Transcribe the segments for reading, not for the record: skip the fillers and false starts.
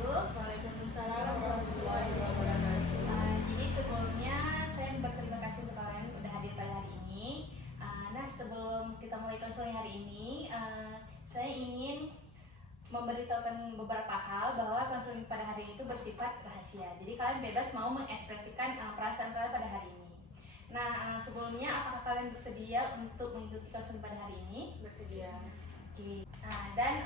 wabarakatuh. Waalaikumsalam warahmatullahi wabarakatuh. Jadi sebelumnya saya berterima kasih untuk kalian udah hadir pada hari ini. Nah, sebelum kita mulai konseling hari ini, saya ingin memberitahukan beberapa hal bahwa konseling pada hari ini itu bersifat rahasia. Jadi kalian bebas mau mengekspresikan perasaan kalian pada hari ini. Nah, sebelumnya apakah kalian bersedia untuk mengikuti konseling pada hari ini? Bersedia. Oke. Dan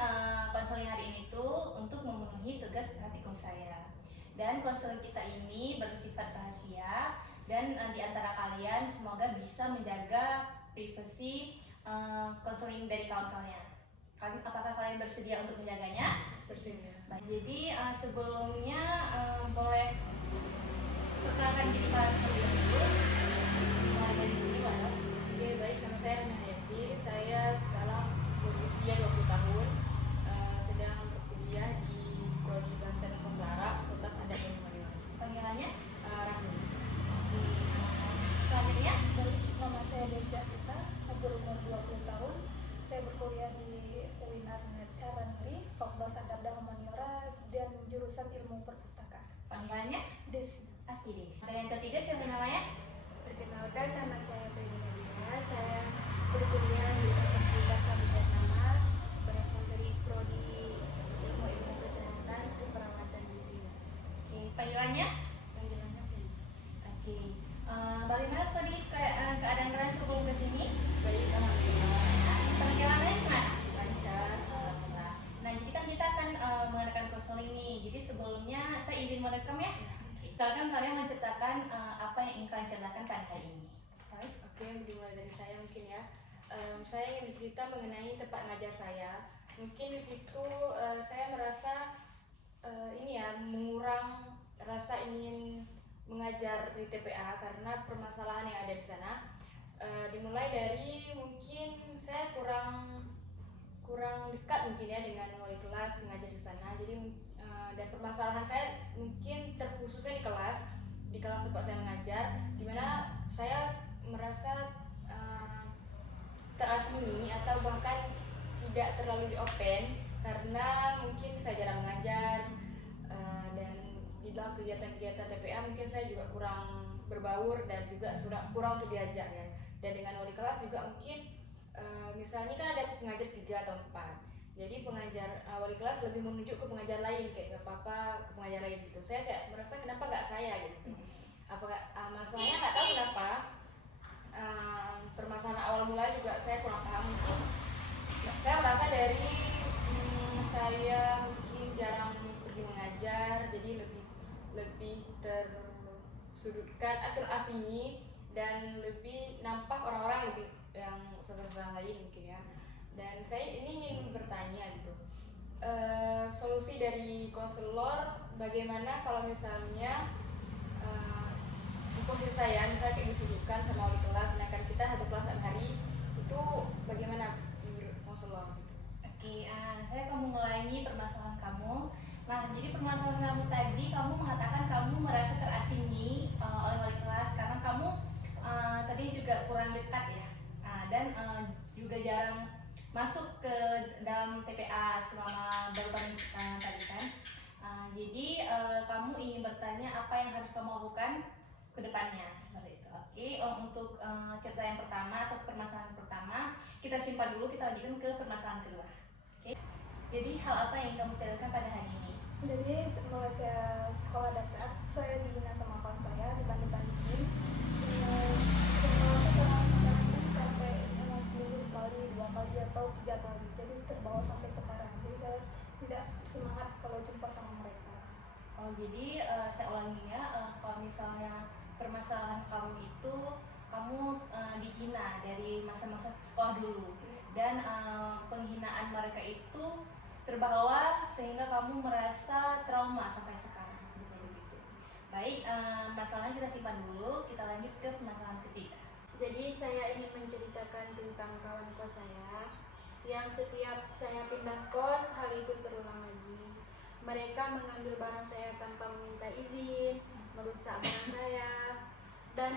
konseling hari ini tuh untuk memenuhi tugas praktikum saya. Dan konseling kita ini bersifat rahasia dan di antara kalian semoga bisa menjaga privasi konseling dari kawan-kawannya. Apakah kalian bersedia untuk menjaganya? Bersedia. Baik, jadi sebelumnya boleh perkenalkan diri kalian terlebih dahulu. Mulai dari sini, Pak. Oke, baik. Nama saya Rana Hayati. Saya sekarang berusia 20 tahun. Sedang berkuliah di Prodi Bahasa dan Sastra Arab, Fakultas Adat dan Humaniora. Panggilannya? Rahmi. Selanjutnya, Nama saya Desi Asita, berumur 20 tahun. Saya berkuliah di UIN Negeri, Fakultas Adab dan Humaniora, dan jurusan Ilmu Perpustakaan. panggilannya? Desi. Akides. Dan yang ketiga siapa namanya? Perkenalkan, nama saya Feni Nadia. Saya berkuliah di Fakultas Habitat Nama, berasal dari Prodi Ilmu Kesehatan Keperawatan Diri. Oke, panggilannya? Panggilannya Feni. Oke. Bagaimana tadi keadaan kalian sebelum ke sini? Baik, alhamdulillah. Perjalanannya gimana? Lancar. Alhamdulillah. Nah, jadi kan kita akan mengadakan konseling nih. Jadi sebelumnya saya izin merekam ya. Misalkan kalian menceritakan apa yang ingin kalian ceritakan pada hari ini. Baik. Oke, dimulai dari saya mungkin ya. Saya ingin bercerita mengenai tempat ngajar saya. Mungkin di situ saya merasa ini ya, mengurang rasa ingin mengajar di TPA karena permasalahan yang ada di sana. Dimulai dari mungkin saya kurang dekat mungkin ya dengan wali kelas mengajar di sana. Jadi dan permasalahan saya mungkin terkhususnya di kelas tempat saya mengajar, di mana saya merasa terasingi atau bahkan tidak terlalu di open karena mungkin saya jarang mengajar, dan di dalam kegiatan-kegiatan TPA mungkin saya juga kurang berbaur dan juga kurang untuk diajak ya. Dan dengan wali kelas juga mungkin misalnya kan ada pengajar 3 atau 4, jadi wali kelas lebih menunjuk ke pengajar lain, kayak gak apa-apa ke pengajar lain gitu. Saya kayak merasa kenapa gak saya gitu. Apakah masalahnya nggak tahu kenapa. Permasalahan awal mula juga saya kurang paham. Mungkin saya merasa dari saya mungkin jarang pergi mengajar, jadi lebih tersudutkan atau terasingi dan lebih nampak orang-orang lebih yang seseorang lain mungkin ya. Dan saya ini ingin bertanya gitu, solusi dari konselor bagaimana kalau misalnya di posisi saya misalnya kayak disudutkan sama wali kelas, sedangkan kita satu kelas hari itu, bagaimana menurut konselor gitu? Oke, saya akan mengulangi permasalahan kamu. Nah, jadi permasalahan kamu tadi, kamu mengatakan kamu merasa terasingi oleh wali kelas karena kamu tadi juga kurang dekat ya, dan juga jarang masuk ke dalam TPA selama beberapa tadi kan. Jadi kamu ingin bertanya apa yang harus kamu lakukan ke depannya seperti itu. Oke, untuk cerita yang pertama atau permasalahan pertama kita simpan dulu, kita lanjutkan ke permasalahan kedua. Oke. Jadi hal apa yang kamu ceritakan pada hari ini? Jadi mulai saya sekolah dasar, saya dihina sama kawan saya, dibanding-bandingin. Sampai seminggu sekali, 2 kali atau 3 kali. Jadi terbawa sampai sekarang. Jadi saya tidak semangat kalau jumpa sama mereka. Oh, jadi saya ulangi ya, kalau misalnya permasalahan kamu itu kamu dihina dari masa-masa sekolah dulu, dan penghinaan mereka itu terbawa sehingga kamu merasa trauma sampai sekarang gitu. Baik, masalahnya kita simpan dulu, kita lanjut ke permasalahan ketiga. Jadi saya ingin menceritakan tentang kawan kos saya yang setiap saya pindah kos hal itu terulang lagi. Mereka mengambil barang saya tanpa meminta izin, merusak barang saya, dan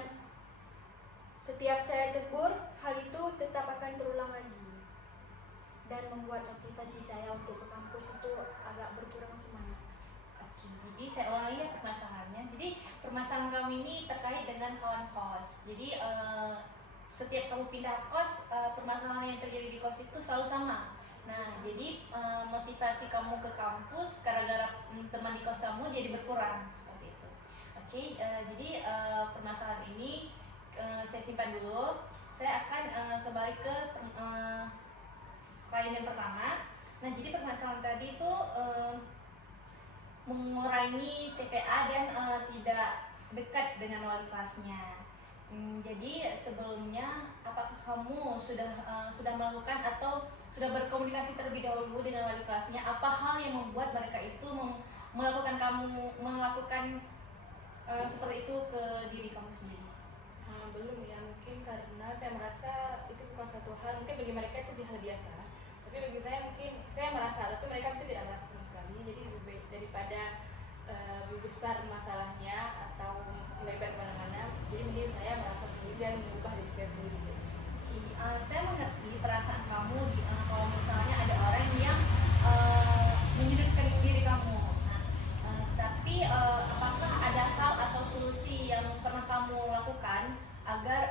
setiap saya tegur, hal itu tetap akan terulang lagi dan membuat motivasi saya untuk ke kampus itu agak berkurang semangat. Jadi saya ulangi ya permasalahannya. Jadi permasalahan kami ini terkait dengan kawan kos. Jadi setiap kamu pindah kos, permasalahan yang terjadi di kos itu selalu sama. Nah, jadi motivasi kamu ke kampus gara-gara teman di kos kamu jadi berkurang seperti itu. Oke, jadi permasalahan ini saya simpan dulu. Saya akan kembali ke klien yang pertama. Nah, jadi permasalahan tadi itu mengurangi TPA dan tidak dekat dengan wali kelasnya. Jadi sebelumnya apakah kamu sudah melakukan atau sudah berkomunikasi terlebih dahulu dengan wali kelasnya? Apa hal yang membuat mereka itu melakukan seperti itu ke diri kamu sendiri? Belum ya, mungkin karena saya merasa itu bukan satu hal, mungkin bagi mereka itu hal biasa, tapi bagi saya mungkin saya merasa, tapi mereka mungkin tidak merasa sama sekali. Jadi lebih baik daripada lebih besar masalahnya atau melebar kemana-mana, jadi mungkin saya merasa sendiri dan mengubah diri saya sendiri. Saya mengerti perasaan kamu kalau misalnya ada orang yang menyudutkan diri kamu. Tapi apakah ada hal atau solusi yang pernah kamu lakukan agar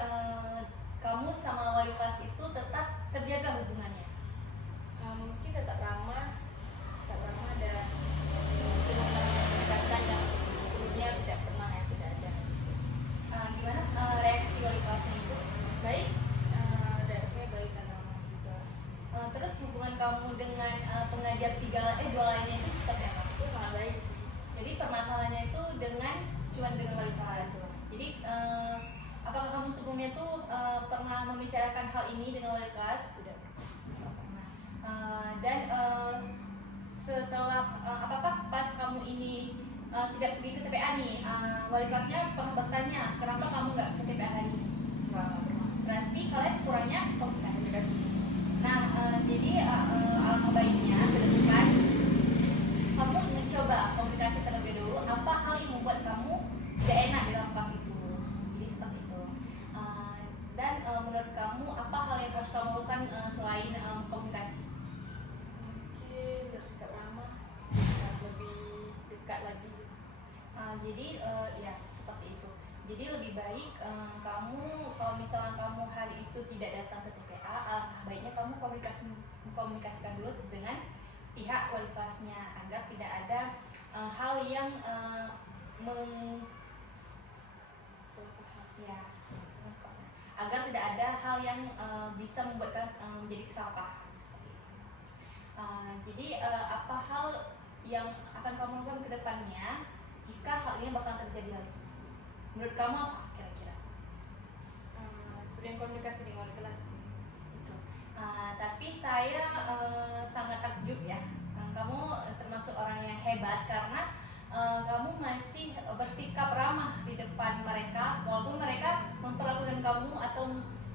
kamu sama wali kelas itu tetap terjaga hubungannya? Mungkin tetap ramah dan cuma pendekatan yang sebelumnya tidak pernah ya, tidak ada. Gimana reaksi wali kelasnya itu? Baik, reaksinya baik dan ramah juga. Terus hubungan kamu dengan pengajar dua lainnya itu seperti apa? Itu sangat baik sih. Jadi permasalahannya itu cuma dengan wali kelas. Jadi apakah kamu sebelumnya tuh pernah membicarakan hal ini dengan wali kelas? Tidak. Dan setelah apakah pas kamu ini tidak pergi ke TPA nih, wali kelasnya pernah bertanya kenapa kamu nggak ke TPA hari ini? Nggak pernah. Berarti kalian kurangnya komunikasi. Komunikasi. Nah, jadi alangkah baiknya ke depan kamu mencoba komunikasi terlebih dulu. Apa hal yang membuat kamu gak enak di dalam kelas itu? Jadi seperti itu. Dan menurut kamu apa hal yang harus kamu lakukan selain komunikasi? Mungkin bersikap ramah, lebih dekat lagi. Jadi ya seperti itu. Jadi lebih baik kamu kalau misalnya kamu hari itu tidak datang ke TPA, alangkah baiknya kamu komunikasikan dulu dengan pihak wali kelasnya agar tidak ada hal yang agar tidak ada hal yang bisa membuatkan menjadi kesalahpahaman seperti itu. Jadi apa hal yang akan kamu lakukan ke depannya jika hal ini bakal terjadi lagi? Menurut kamu apa kira-kira? Sering komunikasi dengan wali kelas. Itu. Tapi saya sangat takjub ya. Kamu termasuk orang yang hebat karena kamu masih bersikap ramah di depan mereka walaupun mereka memperlakukan kamu atau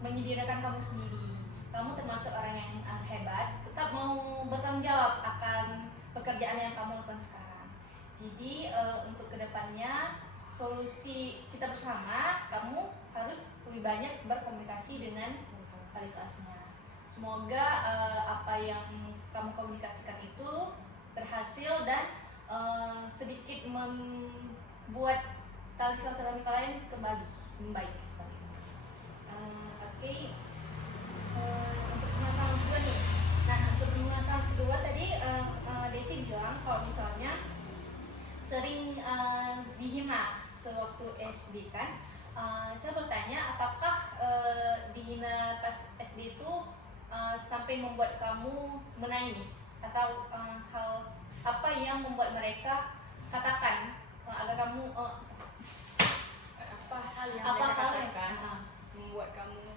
menyedirakan kamu sendiri. Kamu termasuk orang yang hebat, tetap mau bertanggung jawab akan pekerjaan yang kamu lakukan sekarang. Jadi untuk kedepannya solusi kita bersama, kamu harus lebih banyak berkomunikasi dengan wali kelasnya. Semoga apa yang kamu komunikasikan itu berhasil dan sedikit membuat tali silaturahmi kalian kembali membaik seperti itu. Oke. Untuk permasalahan kedua nih. Nah, untuk permasalahan kedua tadi Desi bilang kalau misalnya sering dihina sewaktu SD kan. Saya bertanya apakah dihina pas SD itu sampai membuat kamu menangis atau hal apa yang membuat mereka katakan agar kamu apa hal yang apa mereka hal yang katakan membuat kamu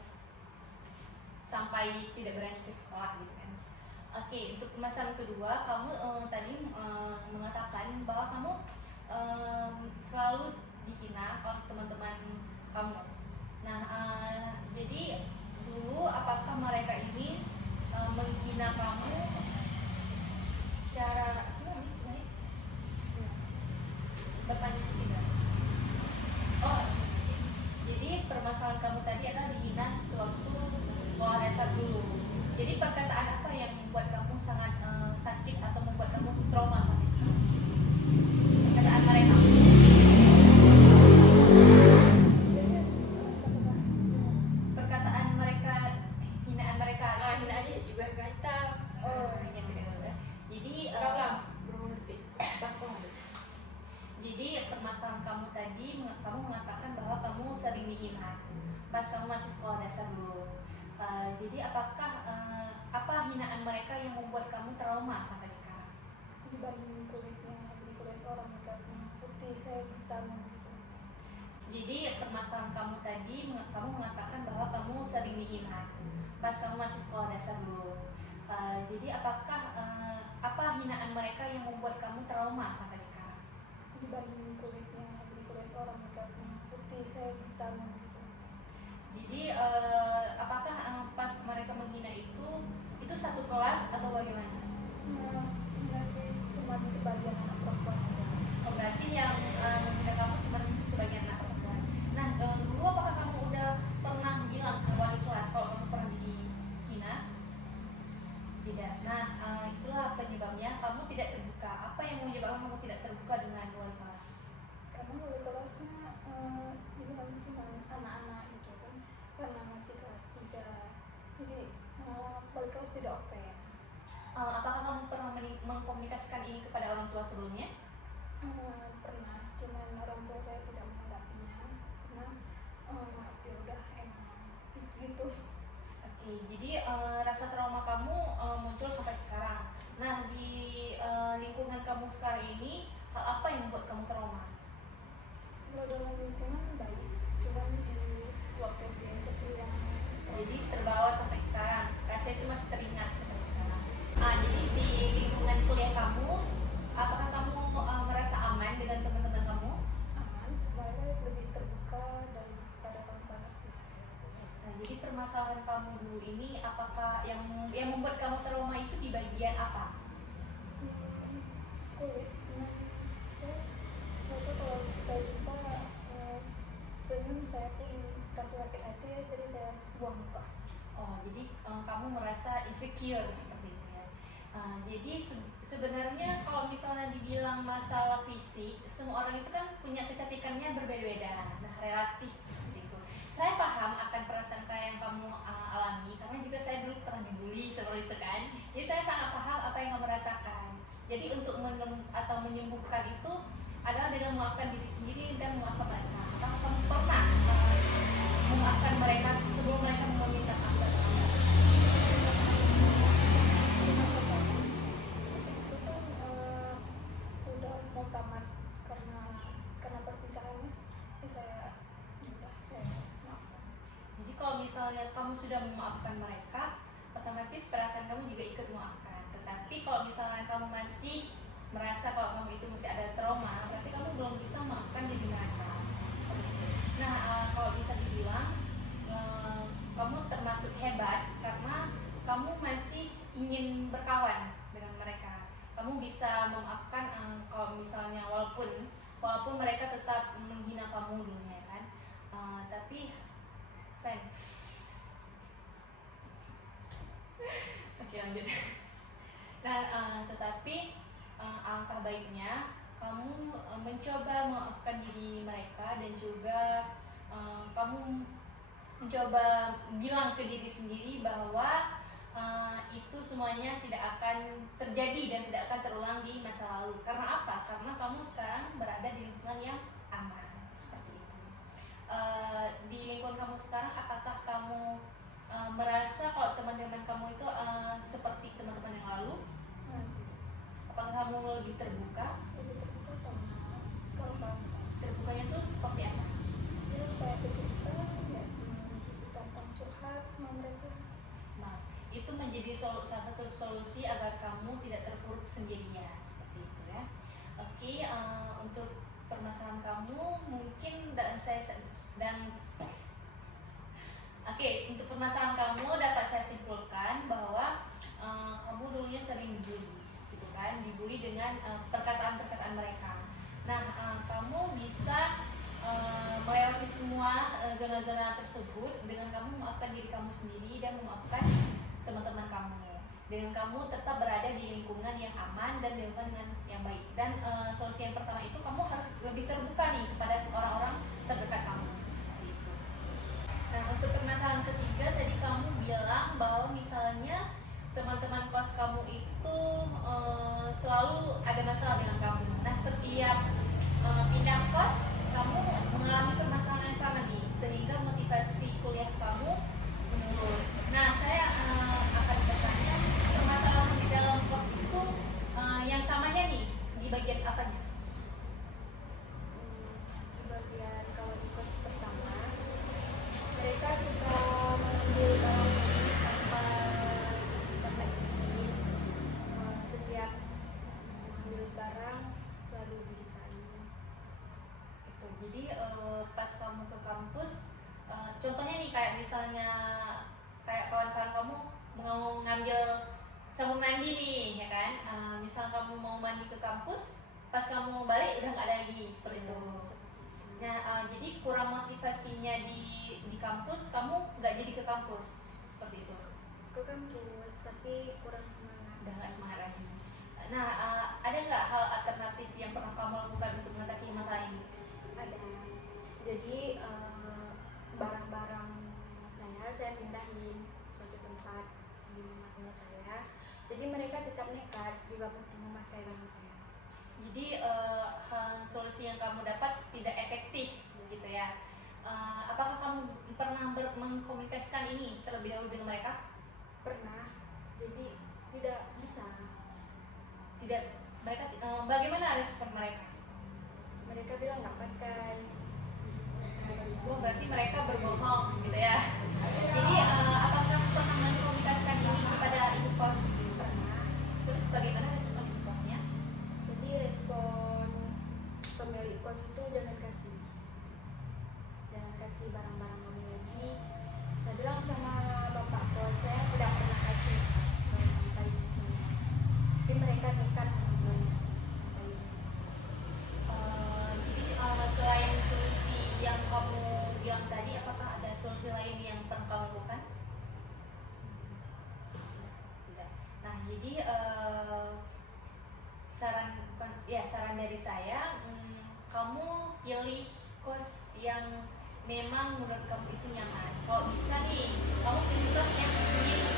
sampai tidak berani ke sekolah gitu kan? Oke, untuk permasalahan kedua kamu tadi mengatakan bahwa kamu selalu dihina oleh teman-teman kamu. Nah, jadi dulu apakah mereka ini menghina kamu secara bertanya tidak? Oh, jadi permasalahan kamu tadi adalah dihina sewaktu sekolah dasar dulu. Jadi perkataan apa yang membuat kamu sangat sakit atau membuat kamu trauma sampai sekarang? Perkataan tadi kamu mengatakan bahwa kamu sering dihina pas kamu masih sekolah dasar dulu. Jadi apa hinaan mereka yang membuat kamu trauma sampai sekarang? Dibanding kulit orang yang putih, saya hitam gitu. Jadi permasalahan kamu tadi kamu mengatakan bahwa kamu sering dihina pas kamu masih sekolah dasar dulu. Jadi apa hinaan mereka yang membuat kamu trauma sampai sekarang? Dibanding kulit orang yang putih, saya hitam gitu. Jadi apakah pas mereka menghina itu satu kelas atau bagaimana? Enggak sih, cuma di sebagian anak perempuan aja. Oh, berarti yang menghina kamu cuma sebagian anak perempuan. Nah, dulu apakah kamu udah pernah bilang ke wali kelas kalau kamu pernah dihina? Tidak. Nah, itulah penyebabnya kamu tidak terbuka. Apa yang menyebabkan kamu tidak terbuka dengan wali kelas? Karena wali kelasnya dibilang cuma anak-anak gitu kan, karena masih kelas 3, jadi wali kelas tidak open. Apakah kamu pernah mengkomunikasikan ini kepada orang tua sebelumnya? Pernah, cuman orang tua saya tidak menanggapinya karena ya udah emang gitu. Oke, jadi rasa trauma kamu muncul sampai sekarang. Nah, di lingkungan kamu sekarang ini, hal apa yang membuat kamu trauma? Kalau dalam lingkungan baik, cuman di waktu SD itu yang Jadi terbawa sampai sekarang, rasa itu masih teringat seperti sekarang. Jadi di lingkungan kuliah kamu, apakah kamu merasa aman dengan teman-teman kamu? aman, baik, lebih terbuka daripada kawan-kawan SD saya. Jadi permasalahan kamu dulu ini, apakah yang membuat kamu trauma itu di bagian apa? Kulit, cuman ya, mereka kalau saya jumpa senyum, saya pun rasa sakit hati ya, jadi saya buang muka. Oh, jadi kamu merasa insecure seperti itu ya. Jadi sebenarnya kalau misalnya dibilang masalah fisik, semua orang itu kan punya kecantikannya berbeda-beda. Nah, relatif seperti itu. Saya paham akan perasaan kayak yang kamu alami, karena juga saya dulu pernah dibully seperti itu kan. Jadi saya sangat paham apa yang kamu rasakan. Jadi untuk menyembuhkan itu adalah dengan memaafkan diri sendiri dan memaafkan mereka. Apakah kamu pernah memaafkan mereka sebelum mereka meminta maaf dari kamu? Terus itu kan udah mau tamat karena perpisahannya, ya saya maafkan. Jadi kalau misalnya kamu sudah memaafkan mereka, otomatis perasaan kamu juga ikut memaafkan. Tetapi kalau misalnya kamu masih merasa kalau kamu itu masih ada trauma, berarti kamu belum bisa memaafkan diri mereka. Seperti itu. Nah, kalau bisa dibilang kamu termasuk hebat karena kamu masih ingin berkawan dengan mereka. Kamu bisa memaafkan kalau misalnya walaupun mereka tetap menghina kamu dulunya kan. Tapi fan. Oke, lanjut. Nah, tetapi alangkah baiknya kamu mencoba memaafkan diri mereka dan juga kamu mencoba bilang ke diri sendiri bahwa itu semuanya tidak akan terjadi dan tidak akan terulang di masa lalu. Karena apa? Karena kamu sekarang berada di lingkungan yang aman seperti itu. Di lingkungan kamu sekarang, apakah kamu merasa kalau teman-teman kamu itu seperti teman-teman yang lalu? Apakah kamu lebih terbuka? Lebih terbuka sama kawan-kawan saya. Terbukanya tuh seperti apa? Ya kayak bercerita, ya tentang curhat sama mereka. Nah, itu menjadi salah satu solusi agar kamu tidak terpuruk sendirian seperti itu ya. Oke, untuk permasalahan kamu mungkin untuk permasalahan kamu dapat saya simpulkan bahwa kamu dulunya sering dibully, gitu kan? Dibully dengan perkataan-perkataan mereka. Nah, kamu bisa melewati semua zona-zona tersebut dengan kamu memaafkan diri kamu sendiri dan memaafkan teman-teman kamu. Dengan kamu tetap berada di lingkungan yang aman dan di lingkungan dengan yang baik. Dan solusi yang pertama itu kamu harus lebih terbuka nih kepada orang-orang terdekat kamu. Seperti itu. Nah, untuk permasalahan ketiga tadi kamu bilang bahwa misalnya teman-teman kos kamu itu selalu ada masalah dengan kamu. Nah, setiap pindah kos kamu mengalami permasalahan yang sama nih, sehingga motivasi kuliah kamu menurun. Nah, saya akan bertanya, permasalahan di dalam kos itu yang samanya nih di bagian apanya? Di bagian kawan kos pertama, mereka suka mengambil barang ini tanpa dapat izin. Setiap mengambil barang selalu didesain. Gitu. Jadi pas kamu ke kampus, contohnya nih kayak misalnya kayak kawan-kawan kamu mau ngambil sabun mandi nih, ya kan? Misal kamu mau mandi ke kampus, pas kamu balik udah nggak ada lagi seperti itu. Nah, jadi kurang motivasinya di kampus, kamu nggak jadi ke kampus seperti itu. Ke kampus tapi kurang semangat. Udah nggak semangat lagi. Nah, ada nggak hal alternatif yang pernah kamu lakukan untuk mengatasi masalah ini? Ada. Jadi barang-barang saya pindahin suatu tempat di rumahnya saya. Jadi mereka tetap nekat juga memakai barang saya. Jadi solusi yang kamu dapat tidak efektif, gitu ya. Apakah kamu pernah mengkomunikasikan ini terlebih dahulu dengan mereka? Pernah. Jadi tidak bisa. Tidak, mereka bagaimana respon mereka? Mereka bilang nggak pakai. Oh, berarti mereka berbohong, gitu ya. Jadi apakah kamu pernah mengkomunikasikan ini kepada ibu kos? Pernah. Terus bagaimana respon ibu kosnya? Jadi respon pemilik kos itu jangan kasih barang-barang kami lagi. Saya bilang sama bapak kos, saya tidak pernah kasih tanpa izin saya. Tapi mereka nekat mengambil tanpa izin. Jadi selain solusi yang kamu bilang tadi, apakah ada solusi lain yang pernah kamu lakukan? Tidak. Nah, jadi saran dari saya, kamu pilih kos yang memang menurut kamu itu nyaman. Kalau bisa nih, kamu pilih kos yang sendiri.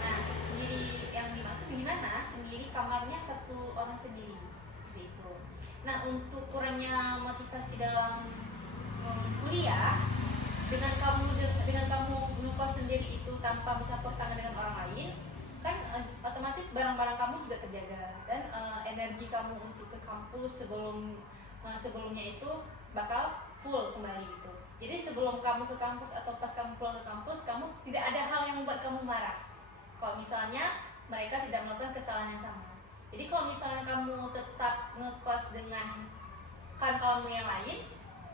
Nah, sendiri yang dimaksud gimana? Sendiri kamarnya satu orang sendiri, seperti itu. Nah, untuk kurangnya motivasi dalam kuliah, dengan kamu ngekos sendiri itu tanpa mencampur tangan dengan orang lain, kan otomatis barang-barang kamu juga terjaga, dan energi kamu untuk ke kampus sebelumnya itu bakal full kembali gitu. Jadi sebelum kamu ke kampus atau pas kamu pulang ke kampus, kamu tidak ada hal yang membuat kamu marah kalau misalnya mereka tidak melakukan kesalahan yang sama. Jadi kalau misalnya kamu tetap ngekos dengan kawan-kawanmu yang lain,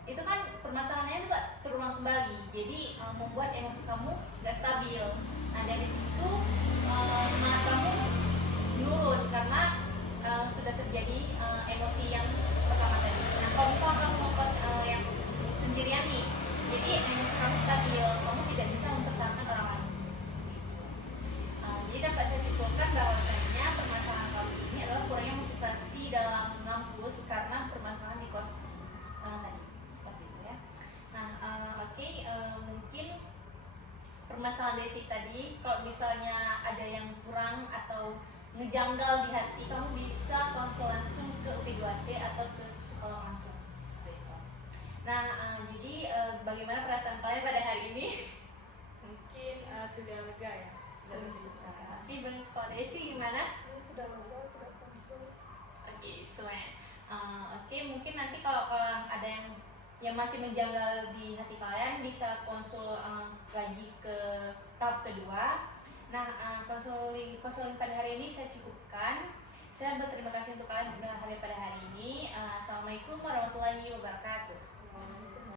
itu kan permasalahannya juga terulang kembali. Jadi membuat emosi kamu gak stabil. Nah, dari situ semangat kamu menurun karena sudah terjadi emosi yang pertama tadi. Nah, kalau misalnya kamu ngekos yang sendirian nih, jadi emosi kamu stabil, kamu tidak bisa mempersalahkan orang lain. Jadi dapat saya simpulkan bahwasanya permasalahan kamu ini adalah kurangnya motivasi dalam ngampus karena permasalahan di kos tadi, seperti itu ya. Nah, mungkin permasalahan Desi tadi, kalau misalnya ada yang kurang atau ngejanggal di hati, kamu bisa konsul langsung ke UP2T atau ke psikolog langsung, seperti itu. Nah, jadi bagaimana perasaan kalian pada hari ini? Mungkin sudah lega ya. Sudah. Tapi kalau Desi gimana? Sudah lama tidak konsul. Oke, semuanya. Mungkin nanti kalau ada yang masih menjanggal di hati kalian, bisa konsul lagi ke tahap kedua. Nah, konseling pada hari ini saya cukupkan. Saya berterima kasih untuk kalian pada hari ini. Assalamualaikum warahmatullahi wabarakatuh.